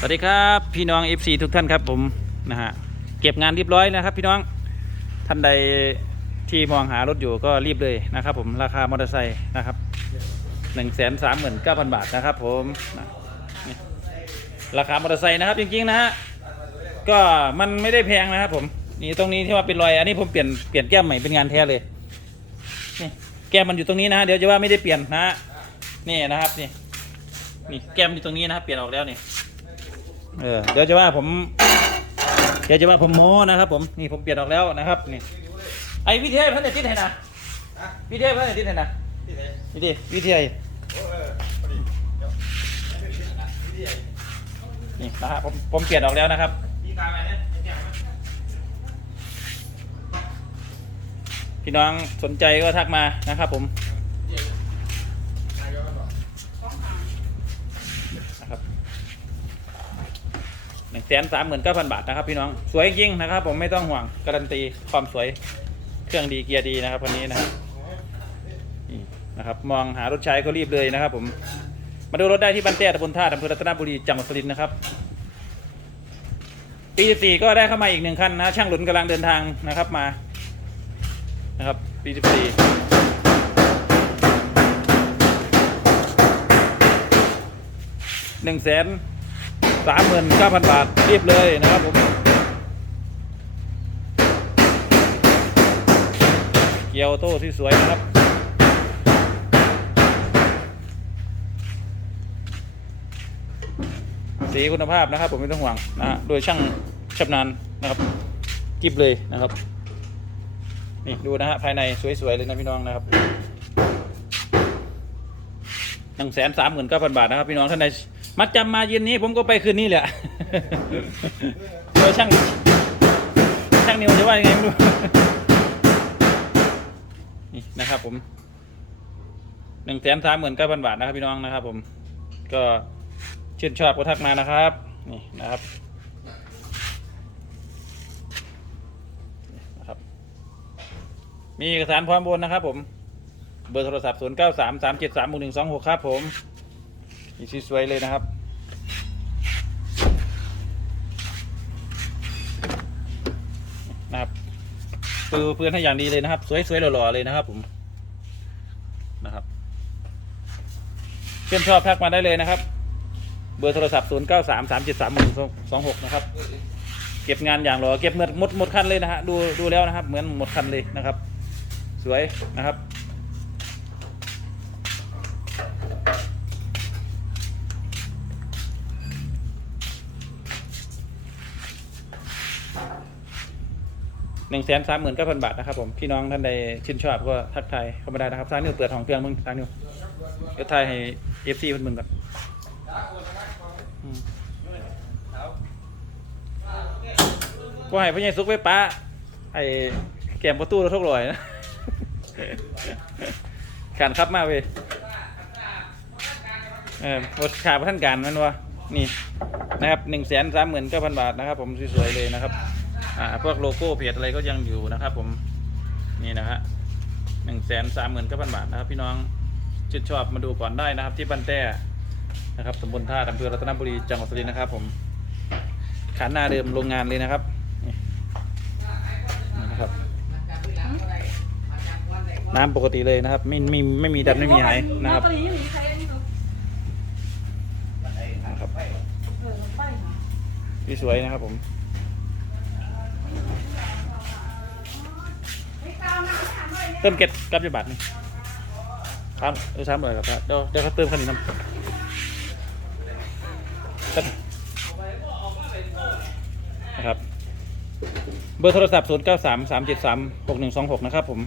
สวัสดีครับพี่น้อง FC ทุกท่านครับผมนะฮะเก็บงานเรียบร้อยนะครับ พี่น้องท่านใดที่มองหารถอยู่ก็รีบเลยนะครับ ผมราคามอเตอร์ไซค์นะครับหนึ่งแสนสามหมื่นเก้าพันบาทนะครับ ผมนะราคามอเตอร์ไซค์นะครับจริงๆนะฮะก็มันไม่ได้แพงนะครับ ผมนี่ตรงนี้ที่ว่าเป็นรอยอันนี้ผมเปลี่ยนเปลี่ยนแก้มใหม่เป็นงานแท้เลยนี่แก้มมันอยู่ตรงนี้นะเดี๋ยวจะว่าไม่ได้เปลี่ยนนะฮะนี่นะครับนี่นี่แก้มอยู่ตรงนี้นะครับเปลี่ยนออกแล้วนี่ เออเดี๋ยวจะว่าผม เดี๋ยวจะว่าผมโม้นะครับผมนี่ผมเปลี่ยนออกแล้วนะครับนี่ไอ้วิเทยเพิ่นจะติดให้นะวิเทยเพิ่นจะติดให้นะนี่ดิวิเทยนี่นะครับผมผมเปลี่ยนออกแล้วนะครับพี่น้องสนใจก็ทักมานะครับผมนะครับ หนึ่งแสนสามหมื่นเก้าพันบาทนะครับพี่น้องสวยจริงนะครับ ผมไม่ต้องห่วงการันตีความสวยเครื่องดีเกียร์ดีนะครับคันนี้นะครับนี่นะครับ มองหารถใช้ก็รีบเลยนะครับ ผมมาดูรถได้ที่บ้านเต้ตำบลท่าอำเภอรัตนบุรีจังหวัดสุรินทร์นะครับปีสี่ก็ได้เข้ามาอีกหนึ่งคันนะ ช่างหลุนกำลังเดินทางนะครับมานะครับปีสิบสี่หนึ่งแสน สามหมื่นเก้าพันบาทรีบเลยนะครับผม เกียวโต้ที่สวยนะครับสีคุณภาพนะครับผมไม่ต้องห่วงนะฮะโดยช่างชำนาญนะครับกิบเลยนะครับ นี่ดูนะฮะภายในสวยๆเลยนะพี่น้องนะครับหนึ่งแสนสามหมื่นเก้าพันบาทนะครับพี่น้องท่านใด มัดจำมาเย็นนี้ผมก็ไปคืนนี้แหละโดยช่างช่างนิวจะว่ายังไงไม่รู้นี่นะครับผมหนึ่งแสนสามหมื่นเก้าพันบาทนะครับพี่น้องนะครับ ผม ก็ชื่นชอบก็ทักมานะครับ นี่นะครับนะครับ มีเอกสารพร้อมโอนนะครับ ผม เบอร์โทรศัพท์0 9 3 3 7 3 1 2 6ครับผมนี่สวยๆเลยนะครับ ปือเพื่อนให้อย่างดีเลยนะครับ สวยๆหล่อๆเลยนะครับ ผมนะครับเพื่อนชอบทักมาได้เลยนะครับ เบอร์โทรศัพท์0 9 3 3 7 3 1 2 6นะครับ เก็บงานอย่างหล่อเก็บเหมดหมดหมดคันเลยนะฮะดูดูแล้วนะครับ เหมือนหมดคันเลยนะครับ สวยนะครับ หนึ่งแสนสามหมื่นเก้าพันบาทนะครับผมพี่น้องท่านใดชื่นชอบก็ทักทายเข้ามาได้นะครับซ้ายนิ้วเปิดของเครื่องมึงซ้ายนิ้วเดี๋ยวทายให้เอฟซีเพิ่นมึงก่อนก็ให้พ่อใหญ่ซุกไว้ป้าไอ้แกมประตูเราทุกลอยนะขานครับมาเว้ยเออหมดขาประท่านการนั่นวะนี่นะครับหนึ่งแสนสามหมื่นเก้าพันบาทนะครับ ผมสวยๆเลยนะครับ พวกโลโก้เพจอะไรก็ยังอยู่นะครับ ผมนี่นะฮะหนึ่งแสนสามหมื่นเก้าพันบาทนะครับ พี่น้องชื่นชอบมาดูก่อนได้นะครับ ที่บ้านแต้นะครับตำบลท่าอำเภอรัตนบุรีจังหวัดสุรินทร์นะครับ ผมขานหน้าเดิมโรงงานเลยนะครับนี่นี่นะครับ น้ำปกติเลยนะครับ ไม่ไม่ไม่มีดันไม่มีหายนะครับตอนนี้ยังมีใครอันนี้เหรอนะครับเออไปเหรอที่สวยนะครับผม เติมเก็ตกับจะบาทหนี่งครับเออสามร้อยครับเดี๋ยวเดี๋ยวเขาเติมคันนี้น้ำครับนะครับ เบอร์โทรศัพท์0 9 3 3 7 3 6 1 2 6นะครับ ผม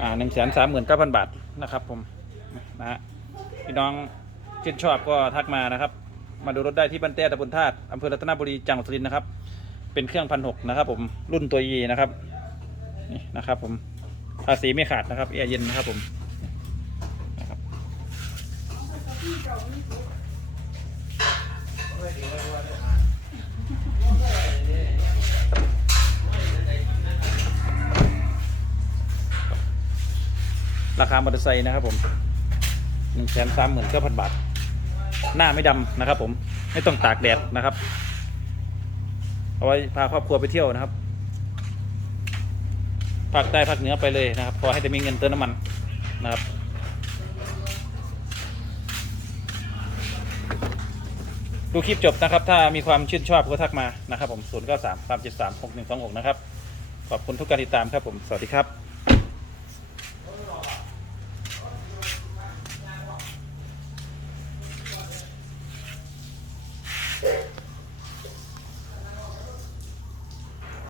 อ่า1 3 9 0 0 0บาทนะครับผม นะฮะพี่น้องชื่นชอบก็ทักมานะครับ มาดูรถได้ที่บ้านเต้ตะบนธาตุอำเภอรัตนบุรีจังหวัดสุรินทร์นะครับ เป็นเครื่องพันหกนะครับ ผมรุ่นตัวยีนะครับนี่นะครับผม ภาษีไม่ขาดนะครับแอร์เย็นนะครับผมนะครับราคามอเตอร์ไซค์นะครับผมหนึ่งแสนสามหมื่นเก้าพันบาท หน้าไม่ดำนะครับผม ไม่ต้องตากแดดนะครับ เอาไว้พาครอบครัวไปเที่ยวนะครับ ภาคใต้ภาคเหนือไปเลยนะครับขอให้ได้มีเงินเติมน้ำมันนะครับดูคลิปจบนะครับ ถ้ามีความชื่นชอบก็ทักมานะครับ ผม0 9 3 3 7 3 6 1 2 6นะครับ ขอบคุณทุกการติดตามครับผม สวัสดีครับ